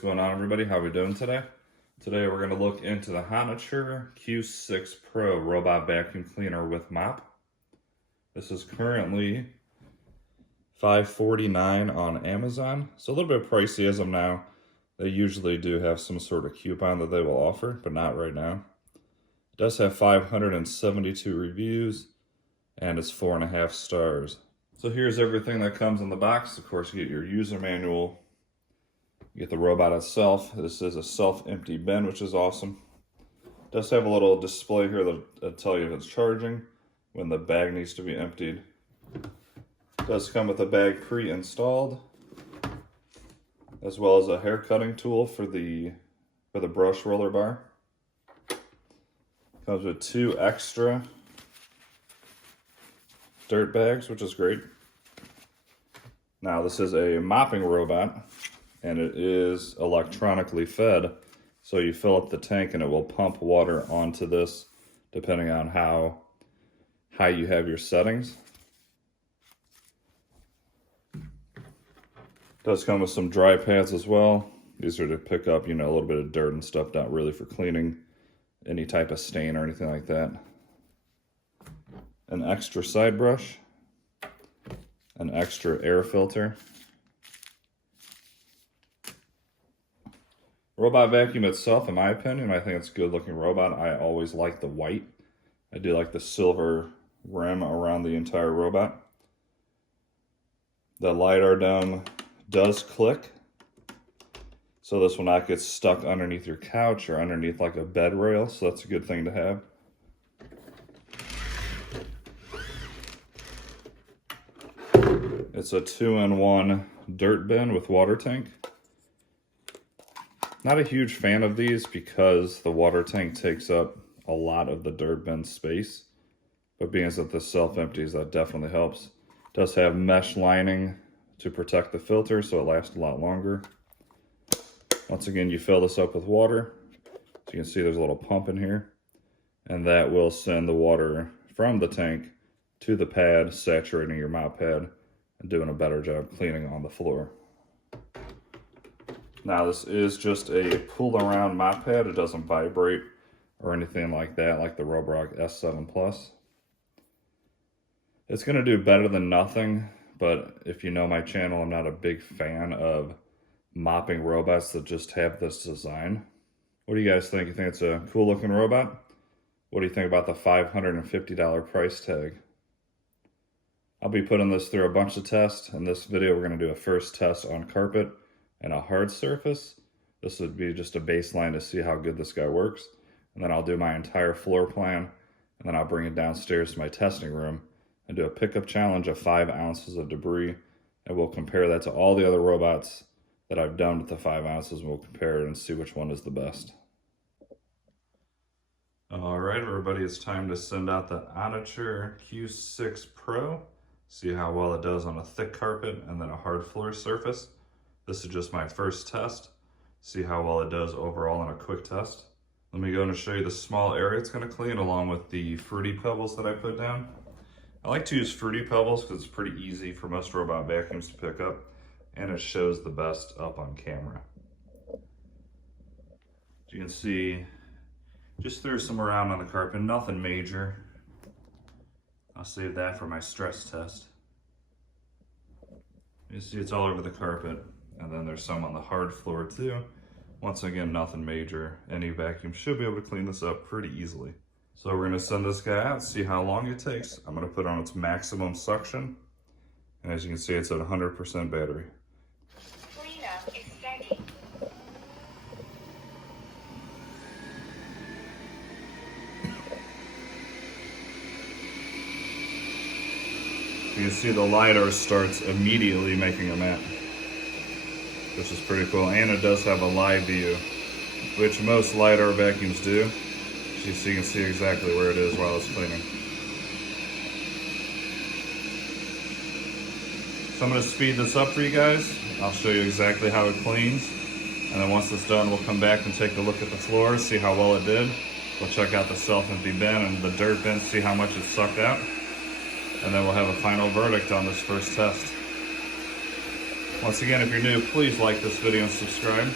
going on, everybody? How we doing today? Today we're going to look into the Honiture Q6 Pro Robot Vacuum Cleaner with Mop. This is currently $5.49 on Amazon. So a little bit pricey as of now. They usually do have some sort of coupon that they will offer, but not right now. It does have 572 reviews, and it's 4.5 stars. So here's everything that comes in the box. Of course, you get your user manual. You get the robot itself. This is a self-empty bin, which is awesome. It does have a little display here that'll tell you if it's charging, when the bag needs to be emptied. It does come with a bag pre-installed, as well as a hair cutting tool for the brush roller bar. Comes with 2 extra dirt bags, which is great. Now this is a mopping robot, and it is electronically fed. So you fill up the tank and it will pump water onto this depending on how high you have your settings. It does come with some dry pads as well. These are to pick up, a little bit of dirt and stuff, not really for cleaning any type of stain or anything like that. An extra side brush, an extra air filter. Robot vacuum itself, in my opinion, I think it's a good looking robot. I always like the white. I do like the silver rim around the entire robot. The LiDAR dome does click, so this will not get stuck underneath your couch or underneath like a bed rail, so that's a good thing to have. It's a 2-in-1 dirt bin with water tank. Not a huge fan of these because the water tank takes up a lot of the dirt bin space, but being that this self-empties, that definitely helps. It does have mesh lining to protect the filter so it lasts a lot longer. Once again, you fill this up with water. So you can see there's a little pump in here, and that will send the water from the tank to the pad, saturating your mop pad and doing a better job cleaning on the floor. Now this is just a pull around mop pad. It doesn't vibrate or anything like that, like the Roborock S7 Plus. It's gonna do better than nothing, but if you know my channel, I'm not a big fan of mopping robots that just have this design. What do you guys think? You think it's a cool looking robot? What do you think about the $550 price tag? I'll be putting this through a bunch of tests. In this video, we're gonna do a first test on carpet and a hard surface. This would be just a baseline to see how good this guy works. And then I'll do my entire floor plan, and then I'll bring it downstairs to my testing room and do a pickup challenge of 5 ounces of debris. And we'll compare that to all the other robots that I've done with the 5 ounces, and we'll compare it and see which one is the best. All right, everybody, it's time to send out the Honiture Q6 Pro. See how well it does on a thick carpet and then a hard floor surface. This is just my first test. See how well it does overall in a quick test. Let me go and show you the small area it's going to clean along with the Fruity Pebbles that I put down. I like to use Fruity Pebbles because it's pretty easy for most robot vacuums to pick up, and it shows the best up on camera. As you can see, just threw some around on the carpet, nothing major. I'll save that for my stress test. You see it's all over the carpet. And then there's some on the hard floor too. Once again, nothing major. Any vacuum should be able to clean this up pretty easily. So we're gonna send this guy out, see how long it takes. I'm gonna put on its maximum suction. And as you can see, it's at 100% battery. Cleanup is starting. You can see the LiDAR starts immediately making a map, which is pretty cool. And it does have a live view, which most LiDAR vacuums do. So you can see exactly where it is while it's cleaning. So I'm gonna speed this up for you guys. I'll show you exactly how it cleans. And then once it's done, we'll come back and take a look at the floor, see how well it did. We'll check out the self-empty bin and the dirt bin, see how much it sucked out. And then we'll have a final verdict on this first test. Once again, if you're new, please like this video and subscribe.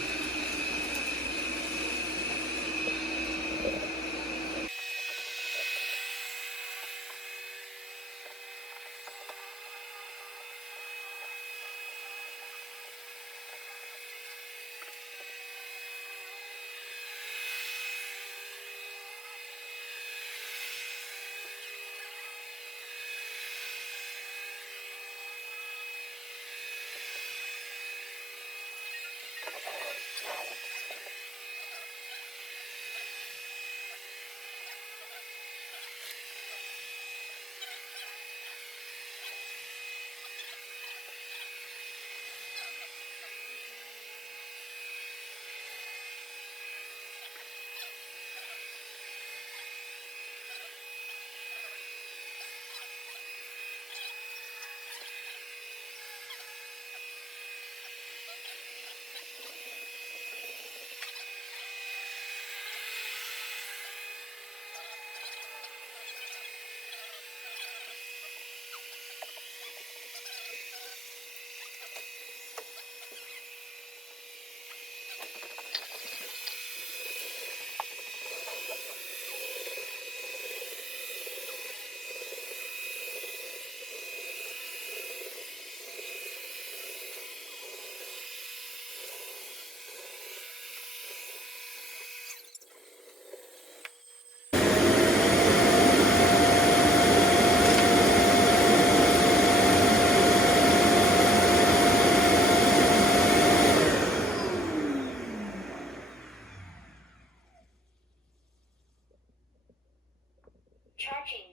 Charging.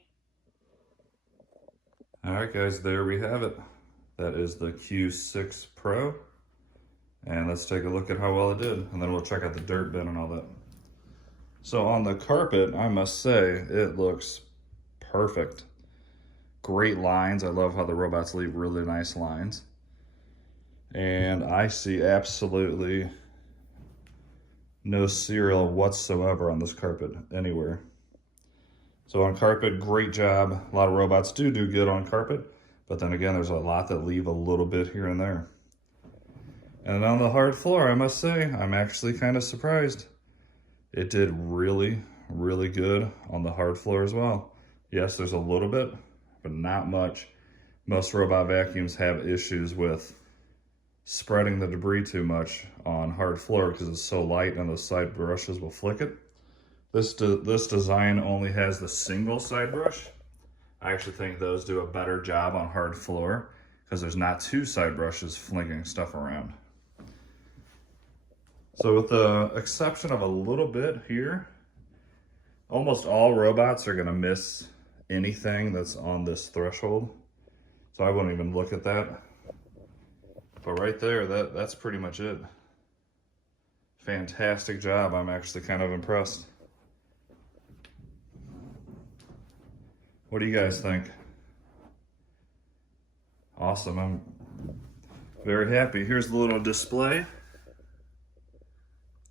All right, guys, there we have it. That is the Q6 Pro. And let's take a look at how well it did. And then we'll check out the dirt bin and all that. So on the carpet, I must say, it looks perfect. Great lines. I love how the robots leave really nice lines. And I see absolutely no cereal whatsoever on this carpet anywhere. So on carpet, great job. A lot of robots do good on carpet, but then again, there's a lot that leave a little bit here and there. And on the hard floor, I must say, I'm actually kind of surprised. It did really, really good on the hard floor as well. Yes, there's a little bit, but not much. Most robot vacuums have issues with spreading the debris too much on hard floor because it's so light and those side brushes will flick it. This design only has the single side brush. I actually think those do a better job on hard floor because there's not two side brushes flinging stuff around. So with the exception of a little bit here, almost all robots are gonna miss anything that's on this threshold. So I wouldn't even look at that. But right there, that's pretty much it. Fantastic job. I'm actually kind of impressed. What do you guys think? Awesome. I'm very happy. Here's the little display. It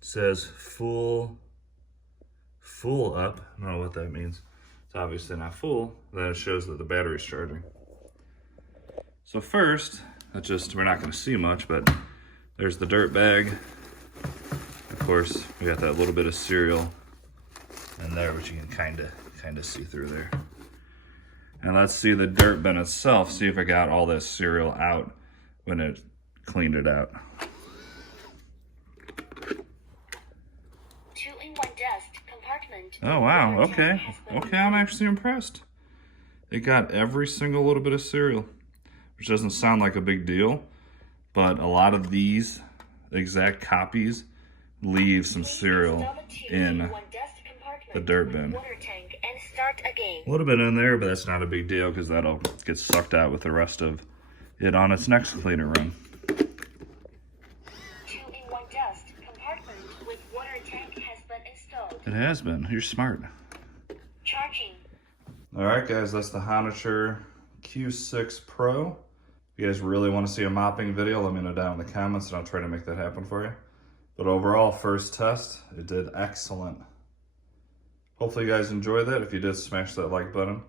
says full up. I don't know what that means. It's obviously not full. Then it shows that the battery's charging. So first, we're not going to see much, but there's the dirt bag. Of course, we got that little bit of cereal in there, which you can kind of see through there. And let's see the dirt bin itself, see if it got all this cereal out when it cleaned it out. 2-in-1 dust compartment. Oh, wow, okay. Okay, I'm actually impressed. It got every single little bit of cereal, which doesn't sound like a big deal, but a lot of these exact copies leave some cereal in the dirt bin. A little bit in there, but that's not a big deal because that'll get sucked out with the rest of it on its next cleaner run. 2-in-1 dust compartment with water tank has been installed. It has been. You're smart. Charging. All right, guys, that's the Honiture Q6 Pro. If you guys really want to see a mopping video, let me know down in the comments and I'll try to make that happen for you. But overall, first test, it did excellent. Hopefully you guys enjoyed that. If you did, smash that like button.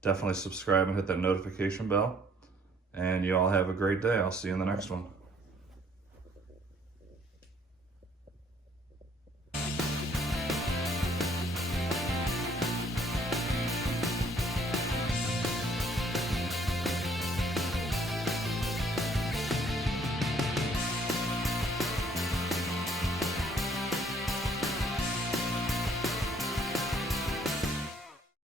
Definitely subscribe and hit that notification bell. And you all have a great day. I'll see you in the next one.